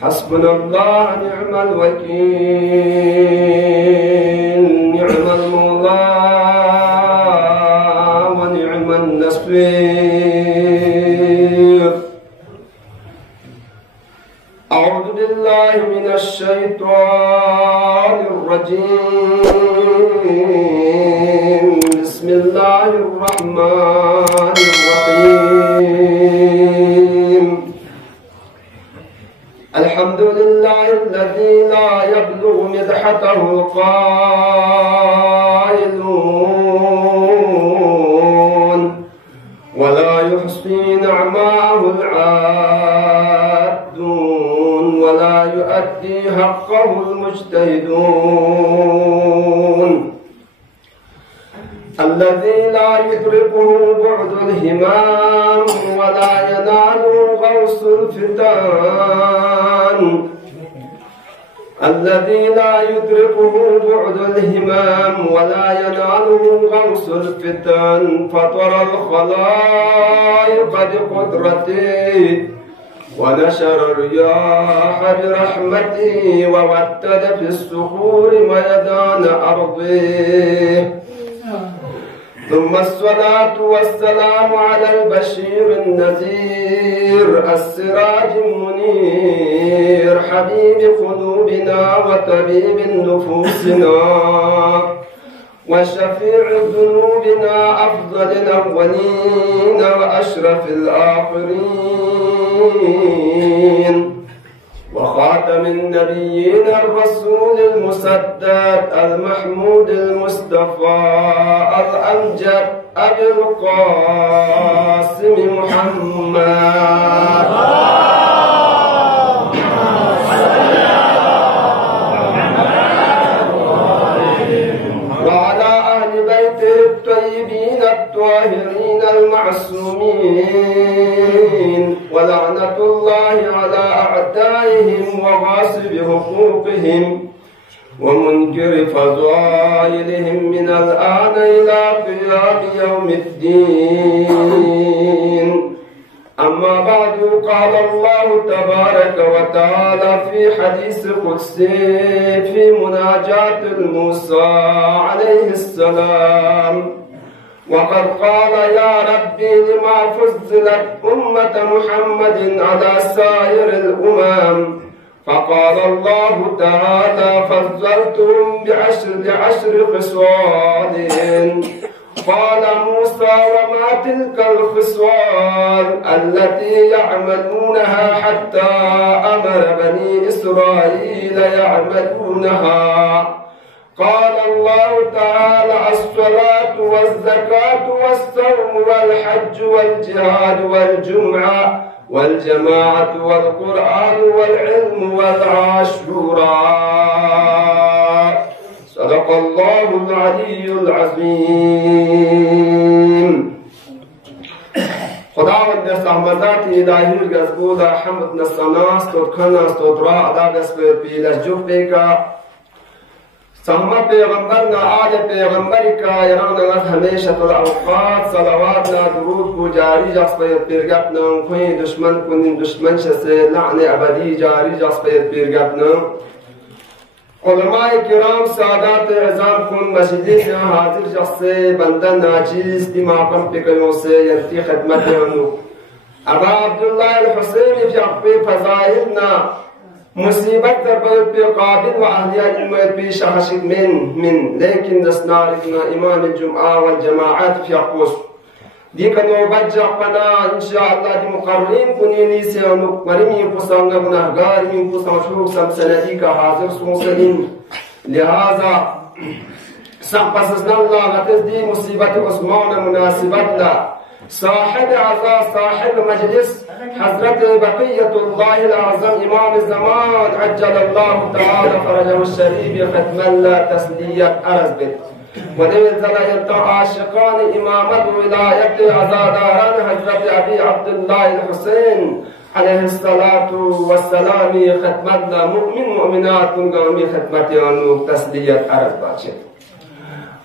حسبنا الله نعم الوكيل نعم المولى ونعم النصير. أعوذ بالله من الشيطان الرجيم. بسم الله الرحمن الرحيم. الحمد لله الذي لا يبلغ مدحته القائلون ولا يحصي نعماه العادون ولا يؤدي حقه المجتهدون. الذي لا يدركه بعد الهمام ولا يناله غوص الفتان. الذي لا يدركه بعد الهمام ولا يناله غوص الفتان. فطر الخلائق بقدرته ونشر الرياح برحمته ووتد في الصخور ميدان أرضه. ثم الصلاة والسلام على البشير النذير السراج المنير حبيب قلوبنا وطبيب نفوسنا وشفيع ذنوبنا أفضل الأولين وأشرف الآخرين وخاتم النبيين الرسول المسدد المحمود المصطفى الأمجد أبي القاسم محمد وعلى أهل بيته الطيبين الطاهرين المعصومين ولعنة الله على أعدائهم وغاصب حقوقهم ومنكر فضائلهم من الآن إلى قيام يوم الدين. أما بعد قال الله تبارك وتعالى في حديث قدسي في مناجاة الموسى عليه السلام وقد قال يا ربي لما فضلت أمة محمد على سائر الأمم. فقال الله تعالى فضلتهم بعشر خصال. قال موسى وما تلك الخصال التي يعملونها حتى أمر بني إسرائيل يعملونها. قال الله تعالى الصلاة والزكاة والصوم والحج والجهاد والجمعة والجماعة والقرآن والعلم والعاشوراء. صدق الله العلي العظيم. خداوند سامزات الهی گزبودا حمد نسناس ترکنا استودرا ادا گسبه پیلش جوفیکا سامت پیغمبر نا آل پیغمبری کا یران نغت ہمیشہ الاوقات صلوات نا درود کو جاری جس پید پیرگپ نام کوئی دشمن کنین دشمن شسے لعن ابدی جاری جس پید پیرگپ نام. علماء کرام سادات عظام کن مسجدی سے حاضر جسے بندن ناچیز دماغم پکیوں سے ینتی خدمت انو ابا عبداللہ الحسینی فی اقبی فضائلنا مصیبت در باید پی قابل و اہلیت امید پی شخصید من لیکن دستنارکنا امام الجمعہ والجماعات فی اقوس دیکھ نوبت جاقنا انشاءاللہ دی مقررین کنینی سے انو مرمی پسانگا گناہگار من پسانشوک سمسندی کا حاضر سنسلین لہذا سنپسزن اللہ غتز دی مصیبت عثمان مناسبت لا صاحب عزا صاحب مجلس حضرت بقیت اللہ العظم امام الزمان عجل اللہ تعالی فرجه الشریف ختم اللہ تسلیت عرض بت ونویل زلایت عاشقان امامت ولایت عزاداران حضرت ابی عبداللہ الحسین علیہ الصلاة والسلام ختمتنا مؤمن مؤمنات کنگامی ختمت آنو تسلیت عرض باچه.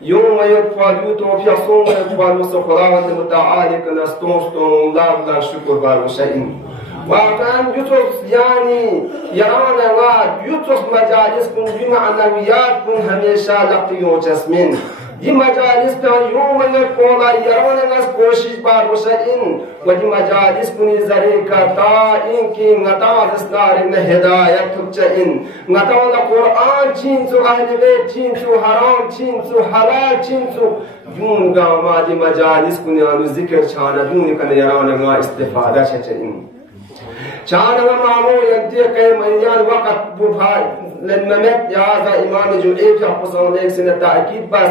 يوم يطفالو تو في صوم يطفالو سخلاوة متعالي كنستوستون لا شكر بارو شيء وكان يوتوس يعني يرانا واد يوتوس مجالس كن بمعنويات كن هميشة لقيو جسمين دي مجالس كان يوم يقول يرانا ناس کوشش بارو شيء ودي مجالس كن زريكا تا إنكي نتا دستار إن هداية تبجئن نتا القرآن چينسو أهل بيت چينسو حرام چينسو حلال چينسو يوم قاما دي مجالس كن يانو ذكر چانا دون كن يرانا ما استفادة چچئن چانا مامو يدي كي منيان وقت بفاي للممت يازا إمام جمعي في حفظان ليك سنة تأكيد بس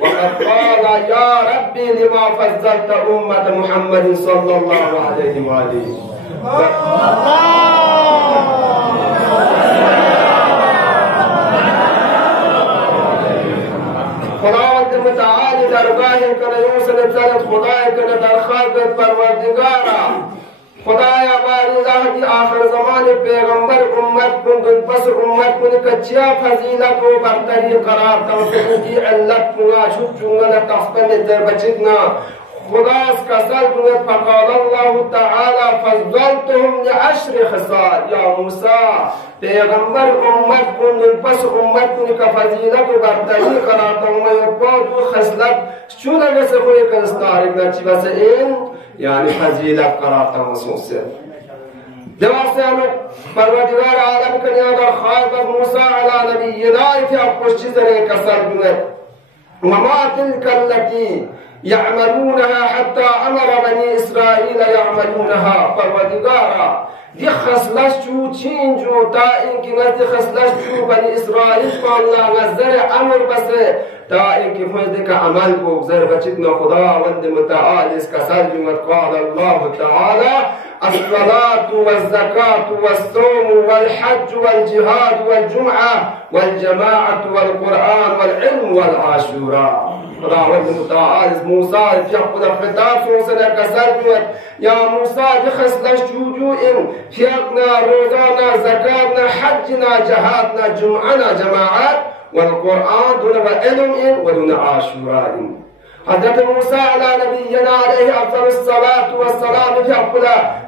وقد قال يا ربي لما فضلت أمة محمد صلى الله عليه وآله خداوند متعال درگاه کنه یوسن تلت خدای کنه در خلق پروردگارا خدایا باری لحظی آخر زمان پیغمبر امت کن دن پس امت کن کچیا فضیلت و برتری قرار توسط کی علت کنگا شب چونگا لتخبن در بچتنا خداس کسل کنت فقال الله تعالی فضلتهم لعشر خصال یا موسیٰ پیغمبر امت کن دن پس امت کن که فضیلت و برتری قرار توسط یکباد و خصلت چون اگه خوی کنستارک نچی بس این يعني فضيلة قرارة وصوصية دواسانو پروردگار عالم کنیا در خائب موسى على نبينا في أقوش چیزنے کسر بنت وما تلك التي يعملونها حتى أمر بني إسرائيل يعملونها پروردگارا دي خصلش چو چين جو تا انكي نزد خصلش چو بني إسرائيل فالله نزر أمر بس تا انكي فجدك عمل کو بزر بچتنا خدا وند متعال اس كسر جمت قال الله تعالى الصلاة والزكاة والصوم والحج والجهاد والجمعة والجماعة والقرآن والعلم والعاشوراء خدا وند متعال موسى يقول خطاب سوسنا كسر جمت يا موسى بخصلش جو ان فيقنا روزانا زكاتنا حجنا جهادنا جمعنا جماعات والقرآن دون علم ودون عاشوراء حضرت موسى على نبينا عليه أفضل الصلاة والسلام يقول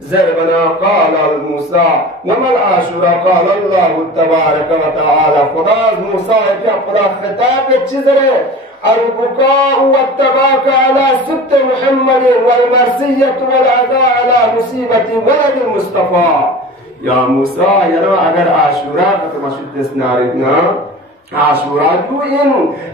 زربنا قال موسى وما العاشوراء قال الله تبارك وتعالى خدا موسى في خدا خطاب چیزره البكاء والتباكى على ست محمد والمرسية والعداء على مصيبة ولد المصطفى يا موسى يرى اگر عاشوراء فتمشد اسنارنا عاشوراء کو ان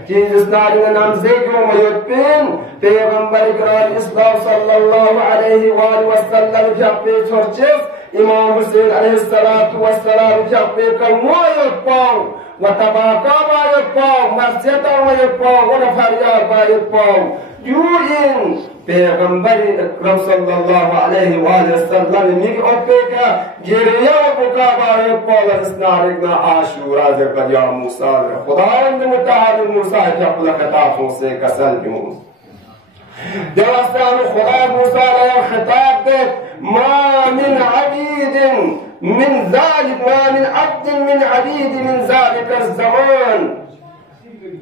چیز اسنارنا نام زیگو میوپین پیغمبر اقرار اسلام صلی اللہ علیہ وآلہ وسلم جاپے چورچس امام حسین علیہ السلام جاپے کرمو یوپاو وتباکا با یوپاو مرسیتا و یوپاو ونفریاد با یوپاو جوئن پیغمبری اکرم صلی اللہ علیہ وآلہ وسلم میگ اوپے کا گریہ و بکا بارے پولس نارگنا عاشورا ذکر یا موسیٰ خداوند متعال موسیٰ کیا قلق خطافوں سے کسل بیوں دوستان خدا موسیٰ علیہ خطاب دے ما من عبید من ذلك ما من عبد من عبید من ذلك الزمان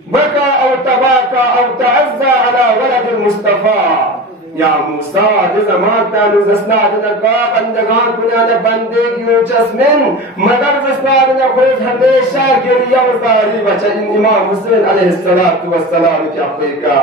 بكى أو تباكى أو تعزى على ولد المصطفى يا موسى لزمان تانو زسنا دنقا بندگان کنانا بندگیو جسمن مگر زسنا دنقا خود ہمیشہ گریہ و زاری بچا ان امام حسین علیہ السلام کی حقیقہ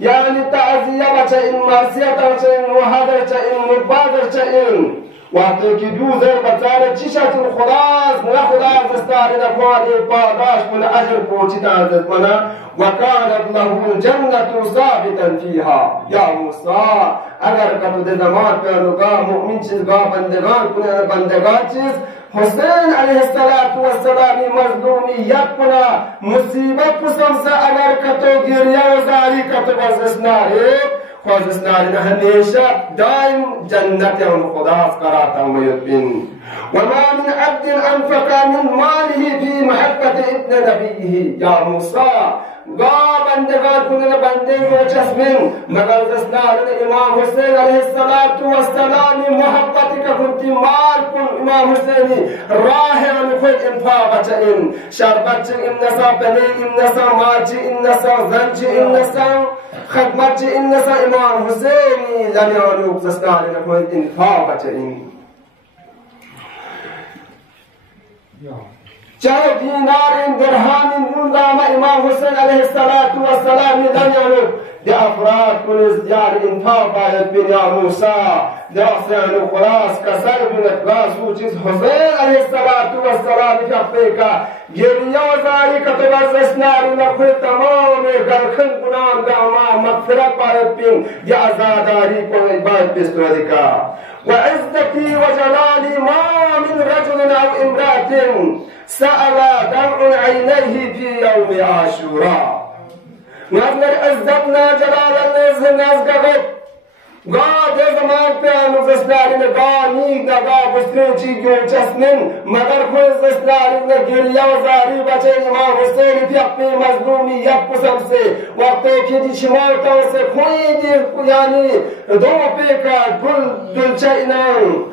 يعني تعزية بچا إن مرسية بچا إن وحدر بچا إن مبادر بچا إن وقتی که دوزر بطاره چیشتون خداست نه خداست استاره نفاده پاداش من اجر پوچی تازد منا وکانت له الجنة ثابتا فيها یا موسیٰ اگر کتو ده زمان پیانوگا مؤمن چیزگا بندگان کنه بندگان چیز حسین علیہ السلامی مظلومیت کنا مصیبت پسم سے اگر کتو گریہ و زاری کتو بزشناره خوزشناره ہمیشہ دائم جنت یا خداس کراتا میدبین وما من عبد انفق من ماله في محبة ابن نبيه یا موسیٰ گا بندگان کنن بندگو چسمن مگر زسنارن امام حسین علیہ السلام محبت کا کنتی مال کن امام حسینی راہ ان خود انفاق چئن شربت چئن نسا پنی نسا ماچی نسا زنچی نسا خدمت نسا امام حسینی لم یعنوک زسنارن خود انفاق چئن چاہے دینار درہم نون امام حسین علیہ السلام لم یعنوک دی افراد کنز یار انفاق باید بین یا موسیٰ دی احسان خلاص کسر بینت گاسو چیز حسین علیہ السلام کفے کا گریہ و زاری کتب زشناری نخوی تمام گرخن کنان گاما مغفرت باید بین دی ازاداری کنز باید بستوری کا وعزتي وجلالي ما من رجل أو امرأة سأل دمع عينيه في يوم عاشوراء نظر عزتنا جلال نزقت گاه زمان پیانو زسناری نگاه نیگ نگاه بسرین چیگیو چسمن مگر خوی زسناری نگریه و زاری بچه امام حسین پیقی مظلومی یک قسم سے وقتی که دی شمارتاو سے خوی دی یعنی دو پیکا گل دلچه اینان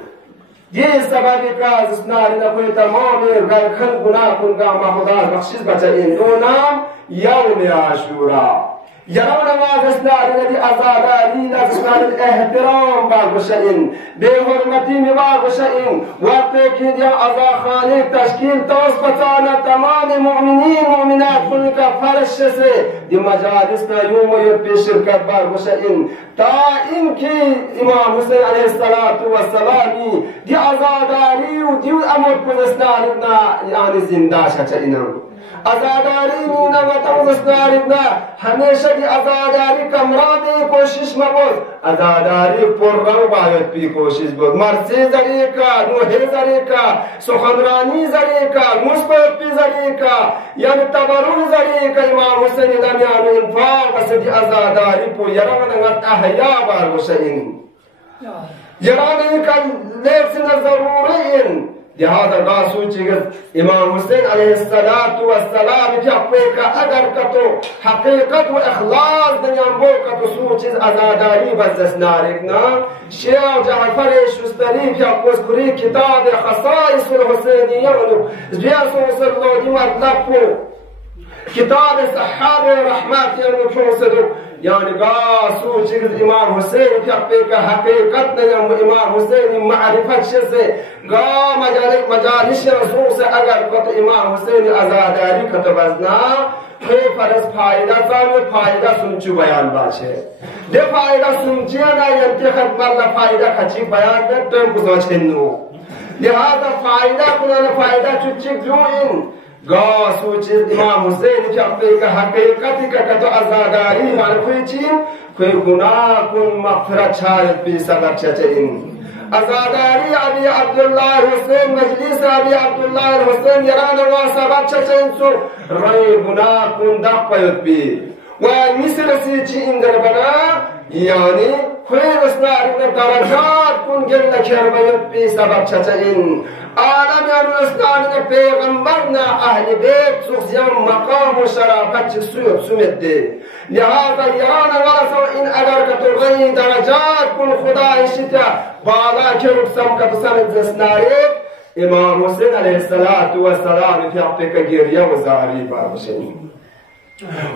یہ سببی کا زسناری نکوی تمامی گرخن گناہ کنگا محمدار بخشش بچه این دو نام یوم عاشورا یرون نماز اسناد ندی ازاداری نزدان احترام باغشین به حرمتی میباغشین وقتی که دیا ازاخانه تشکیل توس بتانا تمام مؤمنین مؤمنات کل کا فرش سے دی مجالس نا یوم یوم پیش شرکت باغشین تا این که امام حسین علیه السلام دی ازاداری و دی امر کل اسناد نا یعنی زنده شچینم ازاداری مینا و توزدارینا همیشه دی ازاداری کمرانی کوشش مبود ازاداری پررو باید بی کوشش بود مرسی ذریعہ نوحی ذریعہ سخنرانی ذریعہ مثبت بی ذریعہ یعنی تبرون ذریعہ امام حسین دمیان انفاق بس دی ازاداری پو یران نگت احیا بار بشین یران کا لیسن ضرورین لہذا باسو چیز امام حسین علیہ السلام کی حقیقہ اگر کتو حقیقت و اخلاص دنیام بو کتو سو چیز ازاداری بزدست نارکنا شیع جعفر شستری کی حقیقی کتاب خصائص الحسینیہ جیسو صلی اللہ علیہ مطلب کو کتاب صحاب رحمت یعنی باسو چیز امام حسین کی حقیقت نیم امام حسین معرفت سے گا مجالس رسول سے اگر کت امام حسین ازاداری کت بزنا فرض فائدہ سامنے فائدہ سنچو بیان باچے دے فائدہ سنچیا نا ینتخب مرلا فائدہ کچی بیان دے تو گزوچنو لہذا فائدہ کنانا فائدہ چچک جو ان گا سوچید امام حسین کی حقیقتی کا کتو ازاداری معرفی چین کوئی گناہ کن مغفرت چھارت بی سبب چچین ازاداری ابی عبداللہ حسین مجلس ابی عبداللہ حسین یران و سبب چچین سو رئی گناہ کن دق پیت بی ومثل سيتي إن دربنا يعني خير اسنارنا درجات كن جل كربيت في سبب شتين عالم اسنارنا پیغمبرنا أهل بيت سخزيان مقام وشرافة سيوت سمد لهذا يرانا ورسو إن أدرك ترغين درجات كن خدا شتا بالا كرب سمك بسند اسنارك إمام حسين عليه الصلاة والسلام في عطيك جيريا وزاري بارشين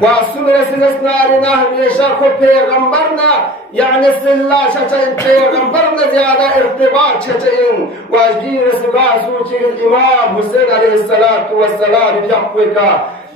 واسمنا سنسنارنا هميشا خو پیغمبرنا يعني سلا شتين پیغمبرنا زيادة ارتباط شتين واجبين سقاسو چه الإمام حسين عليه الصلاة والسلام في عطيك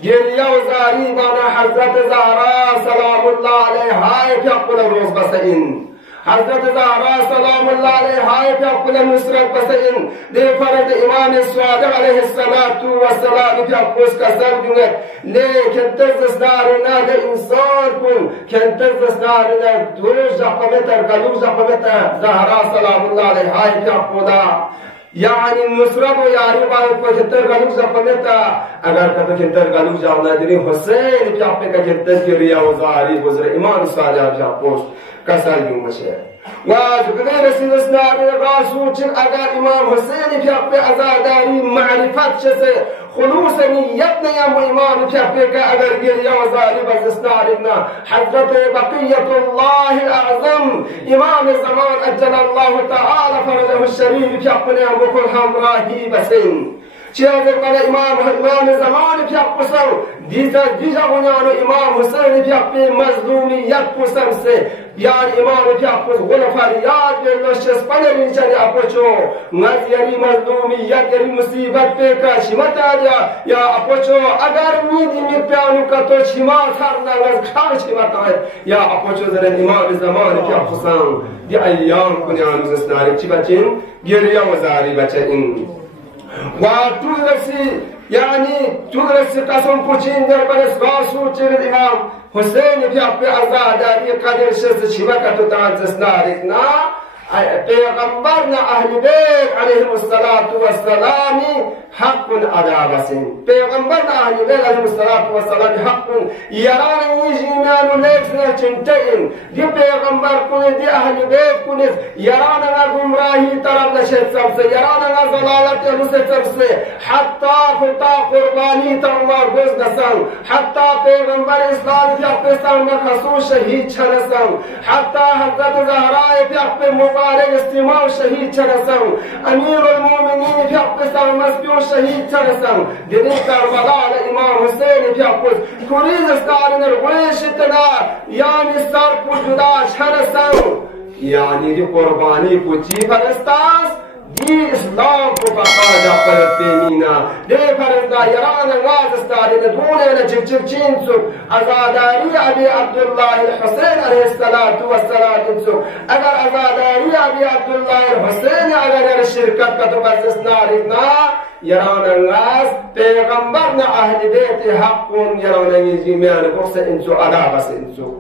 جيريا وزاري بانا حضرت زهراء سلام الله عليها في عطيك الروز بسئين حضرت زهراء سلام الله عليها في أقل النصرة بسئن دي فرد إمام الصادق عليه الصلاة والسلام في أقوس كسر جنت لكن تزس دارنا لإنسان كن كن تزس دارنا دوش جحبمتر قلوب جحبمتر زهراء سلام الله عليها في أقودا يعني النصرة وياري باید پجتر قلوب جحبمتر اگر کتا کنتر قلوب جحبنا دینی حسین في أقوك کنتر گریا وزاری بزر إمام الصادق في أقوس كسر يومشه وجبنا رسول اسناد الرسول اگر امام حسين في أقوى أزاداري معرفة شسه خلوص نيتنا يا امام في أقوى اگر جل وزاري بس اسنادنا حضرت بقية الله الأعظم امام الزمان أجل الله تعالى فرجه الشريف في أقوى بكل همراهي بسين چهره قال امام زمان في أقوى دیجا بنیانو امام حسین في أقوى مظلومیت پسم سے یار امام في أقوى غلفریات بلوشس پنرین چنی اپوچو نزیری مظلومیت یری مصیبت پیکا شمت آدیا یا اپوچو اگر میدی می پیانو کتو شما سرنا وز کار شمت آد یا اپوچو زرن امام زمان في أقوى دی ایام بنیانو زسناری چی بچین گریه وزاری بچین و تدرسي يعني تدرسي قسم كوچين در برس غاسو چر امام حسين في أقوى أزاداري قدر شز شبكة تانزسنارنا پیغمبرنا اهل بیت علیهم الصلاة والسلام حق ادا بسین پیغمبرنا اهل بیت علیهم الصلاة والسلام حق یران یجیمان لیسنا چنتین دی پیغمبر کنید دی اهل بیت کنید یران گمراهی طرف نشد سبسه یران ضلالت نشد سبسه حتی خطا قربانی تنوار گوز نسان حتی پیغمبر اسلام فی اقبستان مخصوص شهید چنسان حتی حضرت زهراء فی اقبستان مبارك استماع شهيد شرسان أمير المؤمنين في أقصى مسجون شهيد شرسان دين كربلاء الإمام حسين في أقصى كريز استعلن الغيشتنا يعني سر جدا شرسان يعني دي قرباني كتي فرستاس دي اسلام کو بقا جا پر پیمینا دے فرزدا یران واز استاری دونه لچچچین سو ازاداری ابي عبد الله الحسين عليه الصلاه والسلام سو اگر ازاداری ابي عبد الله الحسين اگر شرکت کا تو بس اسنارنا یران واز پیغمبرنا اهل بیت حق یران یزیمان بخص انسو ادا بس انسو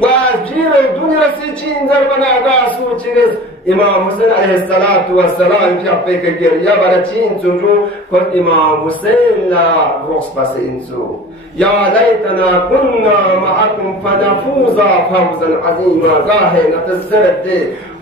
وجير الدنيا رسيتين دربنا قاسو تشيز امام حسين عليه الصلاه والسلام في افريقيا جريا براتين تجو كل امام حسين لا روس بس انسو يا ليتنا كنا معكم فنفوز فوزا عظيما ظاهر نتسرد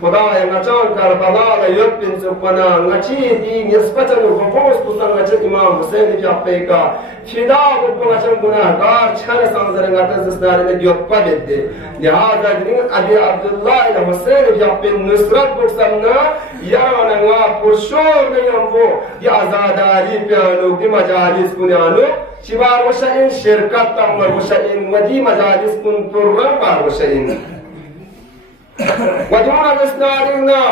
خدایا نچان کربلا یوبین سپنا نچی دی نسبت الفقوس بسنگ امام حسین في افريقيا فدا بکنچن گناهگار چن سانزر نتسنار دیوب پدید لهذا دین ابي عبد الله الحسين في افريقيا نصرت بسننا یاران وا پرشور نیامو یا آزاداری پیانو دی مجالس کنیانو چیوار وشین شرکت تام وشین ودی مجالس کن پررم بار وشین ودون الاسنادنا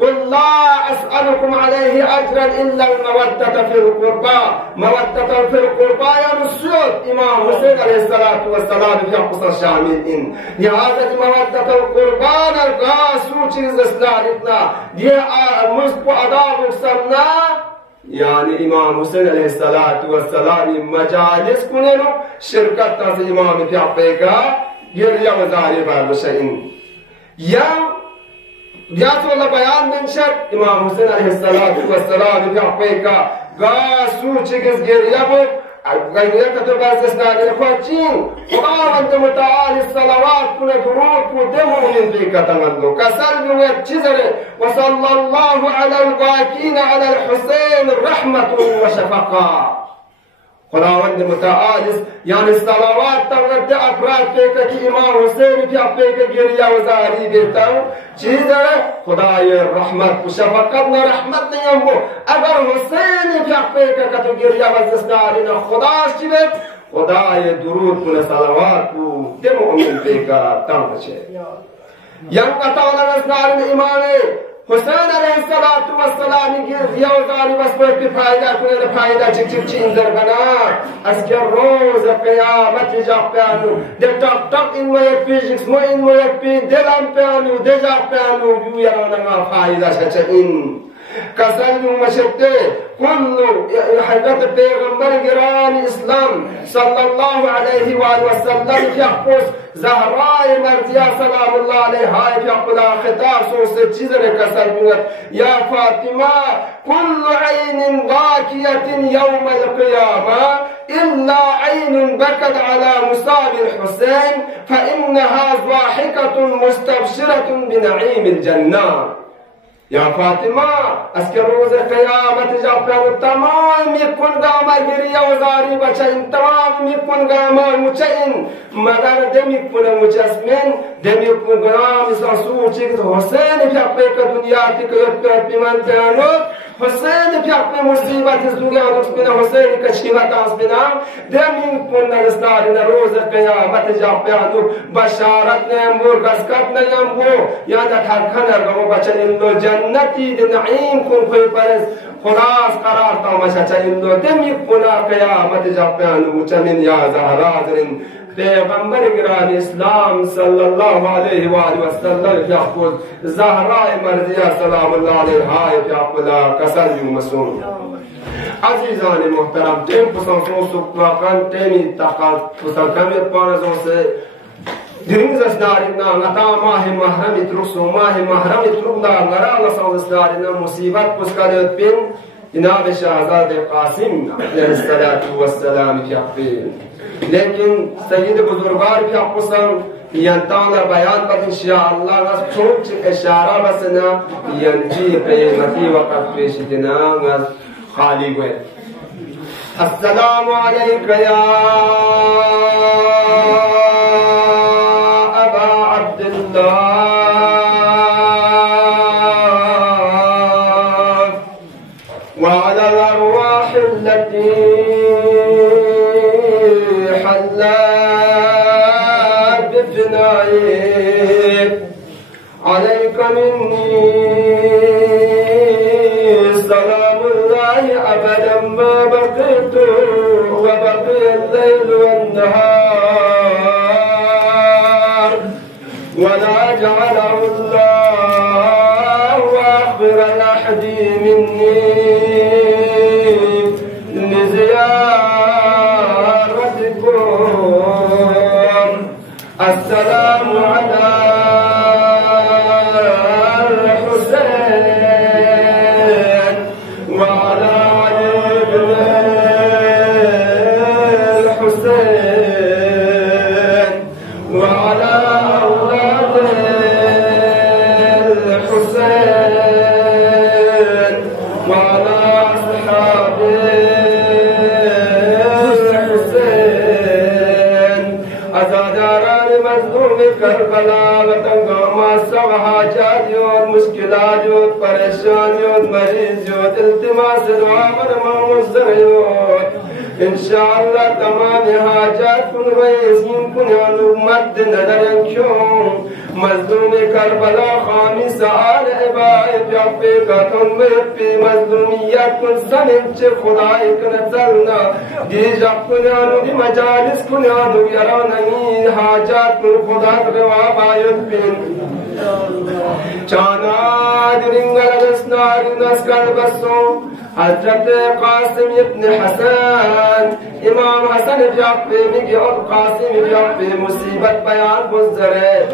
قل لا أسألكم عليه أجرا إلا المودة في القربى مودة في القربى يا نسيت إمام حسين عليه الصلاة والسلام في أقصى الشاملين لهذا مودة القربان القاسو چیز اسنادنا دي مزق أداب سنة يعني إمام حسين عليه الصلاة والسلام مجالس كنينو شركت تاز إمام في أفريقيا يريا وزاري بارشين يا الله بيان من شر إمام حسين عليه الصلاة والسلام في أفريقيا قاسو چیز گریه بود غيرت تبازسنا للخواتين وقامت متعالي الصلوات كل دروب ودمو من ذيك تمنو كسلم ويتشزر وصلى الله على الباكين على الحسين رحمة وشفقة خداوند متعالس يعني الصلوات تغد افراد پیک کی امام حسین کی پیک گریا وزاری دیتا چیز ہے خدای رحمت و شفقت و رحمت نہیں ہو اگر حسین کی پیک کا گریا وزداری نہ خدا چیز خدای درود و صلوات و دم مومن پیک تام چه یم قطعنا نسنار ایمان حسین علیہ الصلوۃ والسلام کی یوزاری بس کوئی فائدہ کوئی فائدہ چک چک چیندر بنا از که روز قیامت جا پیانو ده تک تک این موی پیشکس مو این موی پی دلم پیانو ده جا پیانو یو یرانا فائدہ چچ این کسل مشتے كل حضرت پیغمبر گران اسلام صلی اللہ علیہ وآلہ وسلم کی اقوس زہراء مرضیہ سلام اللہ علیہ کی اقلا خطاب سو سے چیزر کسل ملت یا فاطمہ كل عین باکیت یوم القیامہ إلا عين بكت على مصاب الحسين فإنها ضاحكة مستبشرة بنعيم الجنة يا فاطمة أسكر روز قيامة جابر تمام يكون قامة جريا وزاري بچين تمام يكون قامة مچين مدار دم يكون مجسمين دم يكون قام ساسو چيك حسين في أبيك دنيا تكيت بمن تانو حسين في أبيك مصيبة الدنيا رسبنا حسين كشيمة أسبنا دم يكون نستارنا روز قيامة جابر بشارت نمبر قسكت نمبر يا نتحركنا رغم بچين لو جنتی نعیم کن کوئی پرس خلاص قرار تماشا چلندو دمی کنا قیامت جب پیانو چمن یا زہرا درن پیغمبر گران اسلام صلی اللہ علیہ وآلہ وسلم فیقود زہرا مرضیہ سلام اللہ علیہ فیقودا کسر یوں مسون عزیزان محترم تیم پسان سو سکواقان تیمی تاقات پسان کمیر پانزوں سے درینز دارنا نتا ماه محرم ترسو ماه محرم تردا غرا صوص دارنا مصیبت پسکارت بین جناب شہزاد قاسم علیہ الصلوۃ والسلام کی اقبال لیکن سید بزرگوار کی اقسم ینتانا بیان پر انشاءاللہ نس چھوٹ اشارہ بسنا ینجی قیمتی وقت پیش دنا نس خالی ہوئے السلام علیکم یا وعلى الأرواح التي حلت بفنائك عليك مني سلام الله أبدا ما بقيت وبقي الليل والنهار ولا جعله الله آخر الأحد مني لزيارتكم السلام على الحسين وعلى علي بن الحسين وعلى کربلا وتنگما سب حاجات مشکلات پریشانیوں مریض التماس دعا مرموزر انشاءاللہ تمام حاجات کن ویسین کن مد نظر کیوں مظلوم کربلا خامی سآل عبائد یقفی قطن مرفی مظلومیت کن سنچ خدای کن چلنا دی جب کنیانو دی مجالس کنیانو یرانمی حاجات کن خدا روا باید بین چانا درنگل دسنار نسکر بسو حضرت قاسم ابن حسن امام حسن جعفی میگی اور قاسم جعفی مصیبت بیان گزرے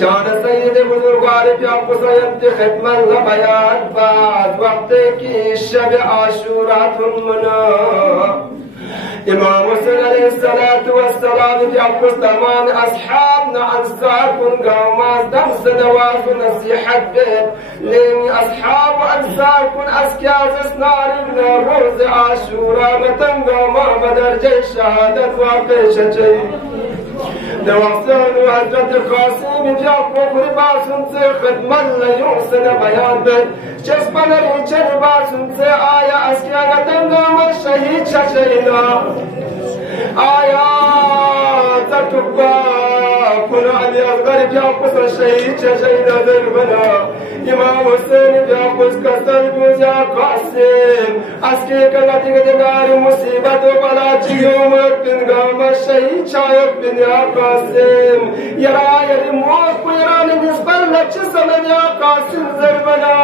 چاند سید بزرگوار جعفی سیمت خدمت بیان بعد وقت کی شب عاشورات منا إمام حسين عليه الصلاة والسلام في أقسطمان أصحابنا أنصار كن قوماز دمس نواز نصيحة بيت لين أصحاب أنصار كن أسكاز اسنار ابن روز عاشورا متن قوما بدر جي شهادة واقع شجي دواسان وحضرت قاسم في أقوى رباس خدم الله يحسن بيان بيت جسمنا ريچر باسن سے آیا اسکیا گتنگام شہید ششینا آیا تکبا کنا علی اصغر بیا قصر شہید ششینا دربنا امام حسین بیا قص کسل بوزیا قاسم اسکی کلتی گدگار مصیبت و بلا چیومت بنگام شہید شایب بن یا قاسم یرا یری موت کو یرانی نسبل لچ سمن یا قاسم دربنا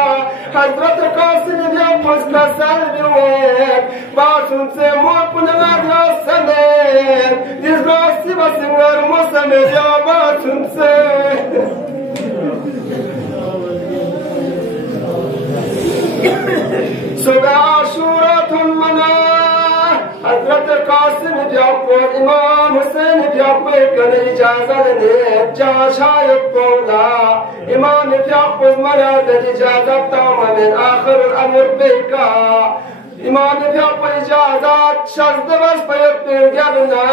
حضرت قاسم بیا قص کسل بوزیا باسن سے موت کو نگادیا سمن دیز راستی بسنگر مسمر یا باسن سے صبح عاشورات منا حضرت قاسم بیاقور امام حسین بیاقور کن اجازت نے جا شاید قولا امام بیاقور مراد اجازت تام من آخر الامر بیکا امام بیاقور اجازت شزد بس بیت گرنا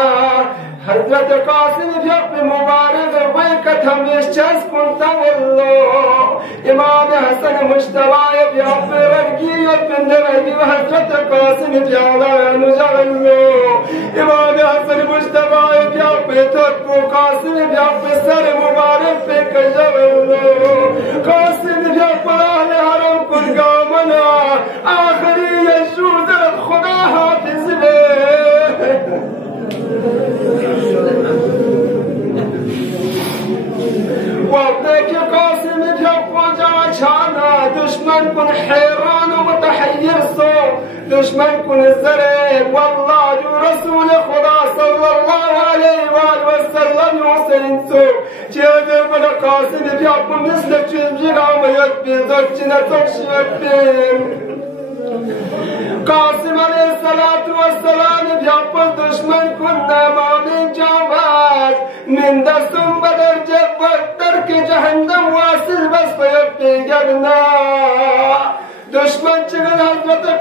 حضرت قاسم بیاقور مبارک بیکت ہمیش چیز کنتا واللہ امام حسن مشتبہ بیاقور رگیت بن نبی و حضرت قاسم بیاقور نجعلو امام حسن مشتبہ بیاقور ترکو قاسم بیاقور سر مبارک بیکت جعلو قاسم بیاقور اہل حرم کن گامنا آخری یشود خدا حافظ لے وقتك قاسم بيقوى جاچانا دشمن كن حيران ومتحير صوت دشمن كن الزرق والله جو رسول خدا صلى الله عليه وآله وسلم يحسن صوت جيدر بنا قاسم بيقوى مثلك جنجرام يدبين زوجنا تكشفين قاسم عليه الصلاة والسلام بيقوى دشمن كنا مامين جواز من دسم بدر جب درك جهنم واصل بس فيبقى جرنا دشمن چگل حضرت